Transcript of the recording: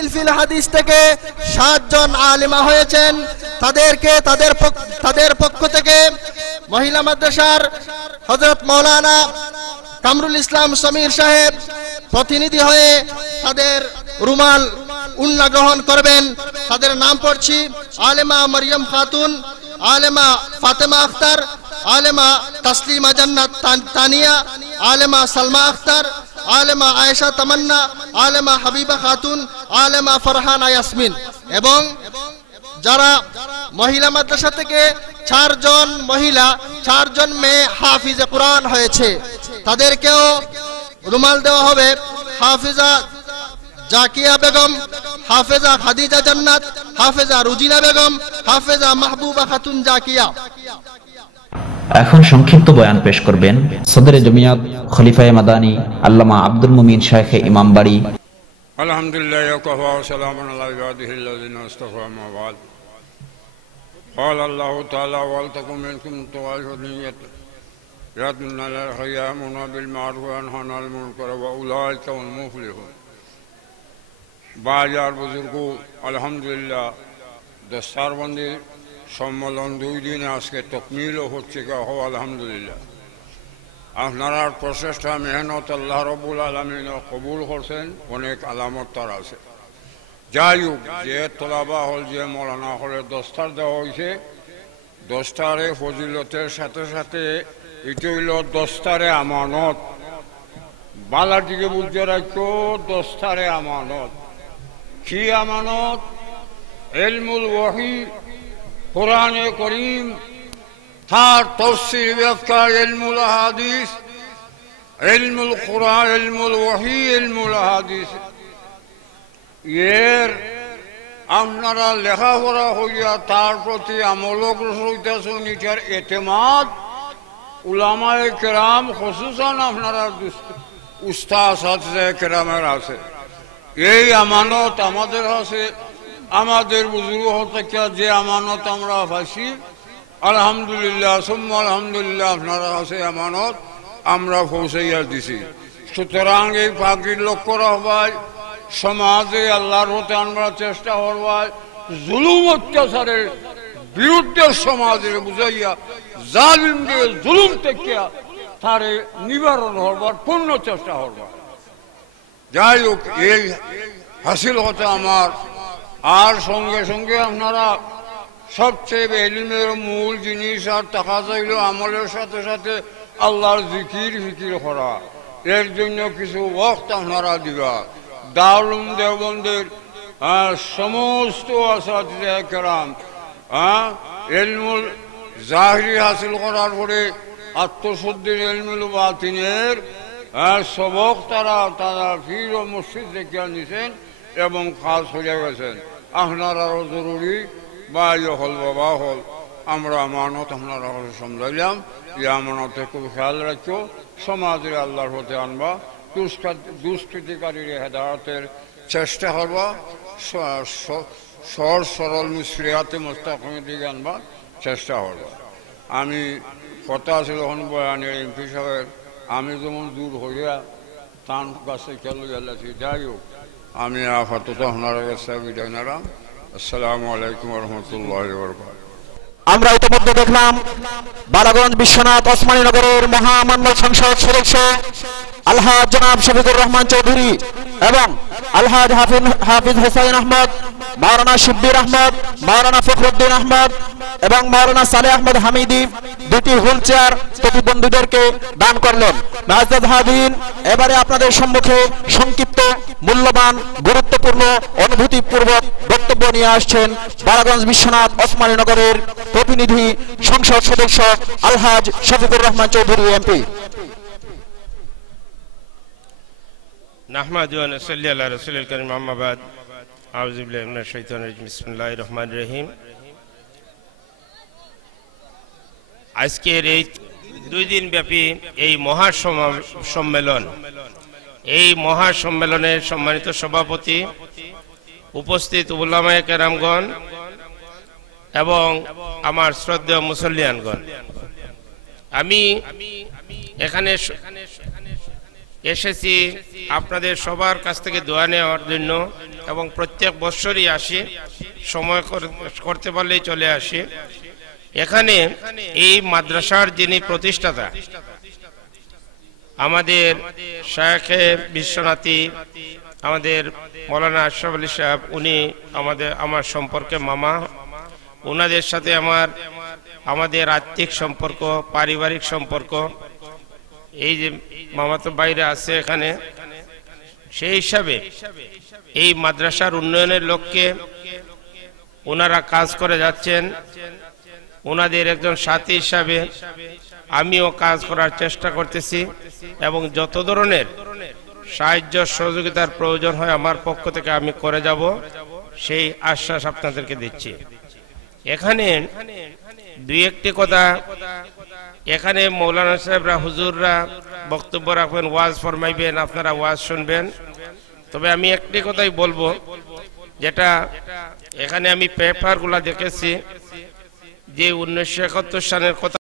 Kamil feel হাদিস থেকে 7 জন আলেমা হয়েছেন। তাদেরকে তাদের পক্ষ থেকে মহিলা মাদ্রাসার হযরত মাওলানা কামরুল ইসলাম সমীর সাহেব প্রতিনিধি হয়ে তাদের রুমাল উন্না গ্রহণ করবেন। তাদের নাম পড়ছি: আলেমা মরিয়ম খাতুন, আলেমা ফাতেমা আখতার, আলেমা তসলিমা জান্নাত তানিয়া, আলেমা সালমা আখতার, আলেমা আয়েশা তামান্না, আলেমা হাবিবা খাতুন, আলেমা ফরহানা ইয়াসমিন। এবং যারা মহিলা মাদ্রাসা থেকে 4 জন মহিলা 4 জন মেয়ে হাফিজে কোরআন হয়েছে, তাদেরকেও রুমাল দেওয়া হবে। হাফিজা জাকিয়া বেগম, হাফেজা খাদিজা জান্নাত, হাফেজা রুজিনা বেগম, হাফেজা মাহবুবা খাতুন জাকিয়া। এখন সংক্ষিপ্ত বয়ান পেশ করবেন সদরে জমিয়ত খলিফায়ে মাদানী আল্লামা আব্দুল মুমিন শাইখে ইমামবাড়ি। আলহামদুলিল্লাহ ওয়াকাফা ওয়া সালামুন আলা ইবাদিহিল্লাযিনা ইসতাফা আম্মা বা'দ। قال الله تعالى ولتكن منكم طائفة يدعون إلى الخير ويأمرون بالمعروف وينهون عن المنكر وأولئك هم المفلحون। বাজার বুজুর্গ, আলহামদুলিল্লাহ দস্তারবন্দি সম্মেলন 2 দিনে আজকে তকমিলও হচ্ছে। আলহামদুলিল্লাহ আপনার প্রচেষ্টা মেহনত আল্লাহ রব্বুল আলামিন কবুল করছেন। অনেক আলামত তার আছে। যাই হোক, যে তোলাবা হল, যে মৌলানা হলে দস্তার দেওয়া হয়েছে, দস্তারে ফজিলতের সাথে সাথে এটা হইল দস্তারে আমানত। বালার দিকে বুঝতে রাখো, দস্তারে আমানত কি আমানত? ইলমুল ওয়াহি, কোরআনে করিম, তার তাফসীর ব্যাখ্যা, ইলমুল হাদিস, ইলমুল কোরআন, ইলমুল ওয়াহি, ইলমুল হাদিস। এর আপনারা লেখাপড়া হইয়া তার প্রতি আমল হইতেছেন। এটার এতেমাদ উলামায়ে কেরাম, খুসুসান আপনারা উস্তাদ সাথে কেরামের আছে। এই আমানত আমাদের আছে। আমাদের বুজুর্গ থেকে যে আমানত আমরা পাইছি, আলহামদুলিল্লাহ সুম্মা আলহামদুলিল্লাহ আপনারা আছে আমানত আমরা পৌঁছাইয়া দিছি। সুতরাং এই পাখির লক্ষ্য রাখবাই, সমাজে আল্লাহর হতে আমরা চেষ্টা করবাই, জুলুম অত্যাচারের বিরুদ্ধে সমাজের বুঝাইয়া জালিমদের জুলুম থেকে তারে নিবারণ হবার পূর্ণ চেষ্টা করবার। যাই হোক, এই হাসিল হতে আমার। আর সঙ্গে সঙ্গে আপনারা সবচেয়ে ইলমের মূল জিনিস আর টাকা চাইল আমলের সাথে সাথে আল্লাহর জিকির ফিকির করা। এর জন্য কিছু ওয়াক্ত আপনারা দিবা। দারুল দেওবন্দের সমস্ত আসাতিজা কেরাম ইলমুল জাহিরি হাসিল করার পরে আত্মশুদ্ধির ইলমুল বাতিনের সবক তারা ফির ও মসজিদ দেখিয়া নিছেন এবং খাস হয়ে গেছেন। আপনারাও জরুরি বা হল বাবা হল, আমরা আমানত আপনারা সমঝাইলাম। এই আমানতে খুব খেয়াল রাখো, সমাজের আল্লাহর হতে আনবা, দুষ্কৃতিকারীর হেদায়তের চেষ্টা করবা, সহজ সরল মুসরিয়াতে মোস্তাকিমের দিকে আনবা চেষ্টা করবা। আমি কথা ছিল এখন বয়ানের এমপি সাহেবের, আমি যেমন দূর হইয়া তান কাছে খেলো গেলাছি। যাই হোক, আমি আপাতত আপনারা কাছে বিদায় নিলাম। আসসালামু আলাইকুম রহমতুল্লাহি ওয়া বারাকাতুহু। আমরা ইতিমধ্যে দেখলাম বালাগঞ্জ বিশ্বনাথ ওসমানী নগরের মহামান্য সংসদ সদস্য আলহাজ জনাব শফিকুর রহমান চৌধুরী এবং আলহাজ হাফিজ হোসেন আহমদ, মাওলানা শিব্বির আহমদ, মাওলানা ফখরুদ্দিন আহমদ এবং মাওলানা সালেহ আহমদ হামিদি 2টি হুইল চেয়ার প্রতিবন্ধীদেরকে দান করলেন। মুআজ্জাজ হাজিরিন, এবারে আপনাদের সম্মুখে সংক্ষিপ্ত, মূল্যবান, গুরুত্বপূর্ণ, অনুভূতিপূর্বক বক্তব্য নিয়ে আসছেন বালাগঞ্জ বিশ্বনাথ ওসমানী নগরের প্রতিনিধি সংসদ সদস্য আলহাজ শফিকুর রহমান চৌধুরী এমপি। নাহমাদু ওয়া নুসাল্লি আলা রাসূলিল কারীম, আম্মা বাদ। আউযু বিল্লাহি মিনাশ শাইতানির রাজিম। বিসমিল্লাহির রহমানির রহিম। আজকের এই 2 দিন ব্যাপী এই মহাসম্মেলন, এই মহাসম্মেলনের সম্মানিত সভাপতি, উপস্থিত উলামায়ে কেরামগণ এবং আমার শ্রদ্ধেয় মুসল্লিয়ানগণ, আমি এখানে এসেছি আপনাদের সবার কাছ থেকে দোয়া নেওয়ার জন্য, এবং প্রত্যেক বছরই আসি, সময় করতে পারলেই চলে আসি। এখানে এই মাদ্রাসার যিনি প্রতিষ্ঠাতা আমাদের শায়েখে বিশ্বনাথী, আমাদের মৌলানা আশরাফ আলী সাহেব, উনি আমার সম্পর্কে মামা। ওনাদের সাথে আমাদের আত্মিক সম্পর্ক, পারিবারিক সম্পর্ক, এই যে মামাতো বাইরে আছে এখানে, সেই হিসাবে এই মাদ্রাসার উন্নয়নের লক্ষ্যে ওনারা কাজ করে যাচ্ছেন। ওনাদের একজন সাথী হিসাবে আমিও কাজ করার চেষ্টা করতেছি, এবং যত ধরনের সাহায্য সহযোগিতার প্রয়োজন হয় আমার পক্ষ থেকে আমি করে যাব, সেই আশ্বাস আপনাদেরকে দিচ্ছি। এখানে দুই একটি কথা, এখানে মৌলানা সাহেবরা, হুজুররা বক্তব্য রাখবেন, ওয়াজ ফরমাইবেন, আপনারা ওয়াজ শুনবেন। তবে আমি একটি কথাই বলবো, যেটা এখানে আমি পেপারগুলা দেখেছি যে 1971 সালের কথা